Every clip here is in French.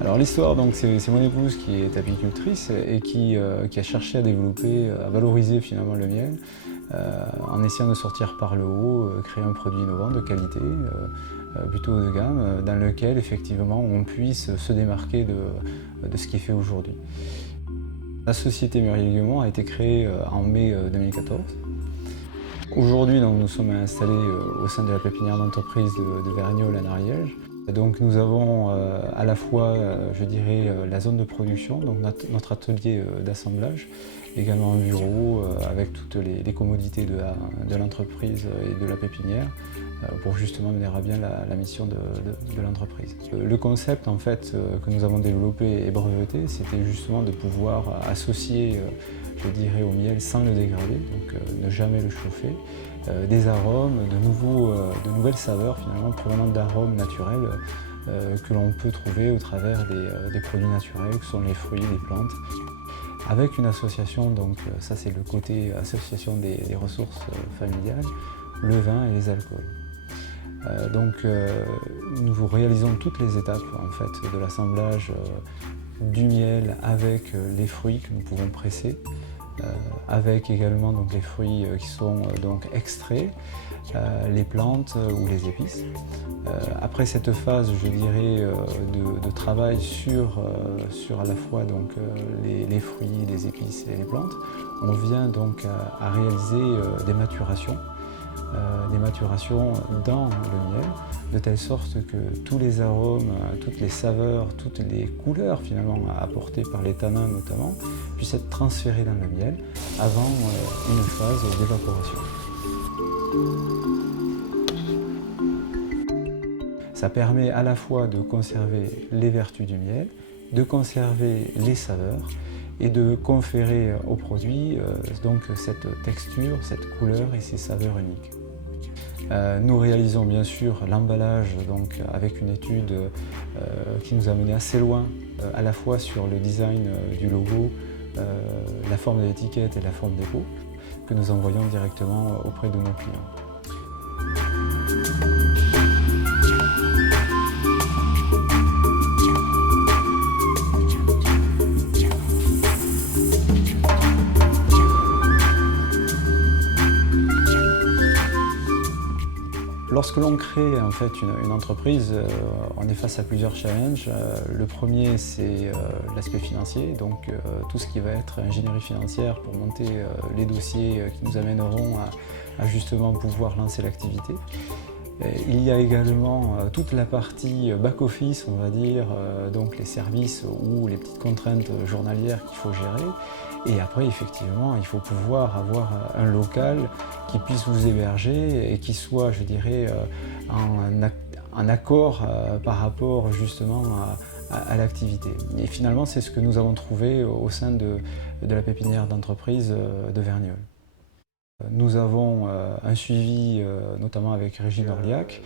Alors l'histoire, donc c'est mon épouse qui est apicultrice et qui a cherché à développer, à valoriser finalement le miel en essayant de sortir par le haut, créer un produit innovant de qualité, plutôt haut de gamme, dans lequel effectivement on puisse se démarquer de ce qui est fait aujourd'hui. La société Muriel-Guillemont a été créée en mai 2014. Aujourd'hui, nous sommes installés au sein de la pépinière d'entreprise de Verniolle en Ariège. Donc nous avons à la fois, je dirais, la zone de production, donc notre atelier d'assemblage, également un bureau avec toutes les commodités de l'entreprise et de la pépinière pour justement mener à bien la mission de l'entreprise. Le concept en fait que nous avons développé et breveté, c'était justement de pouvoir associer, je dirais, au miel sans le dégrader, donc ne jamais le chauffer, des arômes, de nouvelles saveurs finalement provenant d'arômes naturels que l'on peut trouver au travers des produits naturels que sont les fruits, les plantes. Avec une association, donc ça c'est le côté association des ressources familiales, le vin et les alcools. Nous réalisons toutes les étapes en fait, de l'assemblage du miel avec les fruits que nous pouvons presser, avec également donc, les fruits qui sont donc extraits, les plantes ou les épices. Après cette phase, je dirais, de travail sur à la fois donc, les fruits, les épices et les plantes, on vient donc à réaliser des maturations dans le miel, de telle sorte que tous les arômes, toutes les saveurs, toutes les couleurs finalement apportées par les tanins notamment, puissent être transférées dans le miel avant une phase d'évaporation. Ça permet à la fois de conserver les vertus du miel, de conserver les saveurs et de conférer au produit donc cette texture, cette couleur et ces saveurs uniques. Nous réalisons bien sûr l'emballage avec une étude qui nous a mené assez loin, à la fois sur le design du logo, la forme de l'étiquette et la forme des pots, que nous envoyons directement auprès de nos clients. Lorsque l'on crée en fait une entreprise, on est face à plusieurs challenges. Le premier, c'est l'aspect financier, donc tout ce qui va être ingénierie financière pour monter les dossiers qui nous amèneront à justement pouvoir lancer l'activité. Il y a également toute la partie back-office, on va dire, donc les services ou les petites contraintes journalières qu'il faut gérer. Et après, effectivement, il faut pouvoir avoir un local qui puisse vous héberger et qui soit, je dirais, en accord par rapport justement à l'activité. Et finalement, c'est ce que nous avons trouvé au sein de la pépinière d'entreprise de Verniolle. Nous avons un suivi, notamment avec Régine Orliac,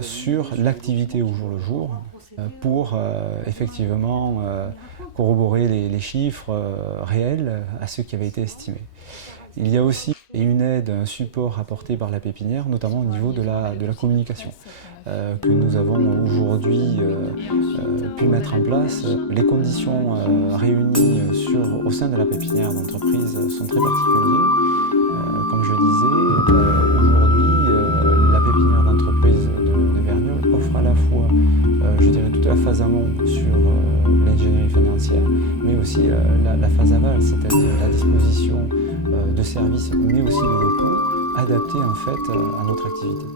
sur l'activité au jour le jour pour effectivement corroborer les chiffres réels à ceux qui avaient été estimés. Il y a aussi une aide, un support apporté par la pépinière, notamment au niveau de la communication, que nous avons aujourd'hui pu mettre en place. Les conditions réunies au sein de la pépinière d'entreprise sont très particulières. Comme je disais, aujourd'hui, la pépinière d'entreprise de Verniolle offre à la fois, je dirais, toute la phase amont sur l'ingénierie financière, mais aussi la phase aval, c'est-à-dire la disposition de services, mais aussi de locaux, adaptés en fait à notre activité.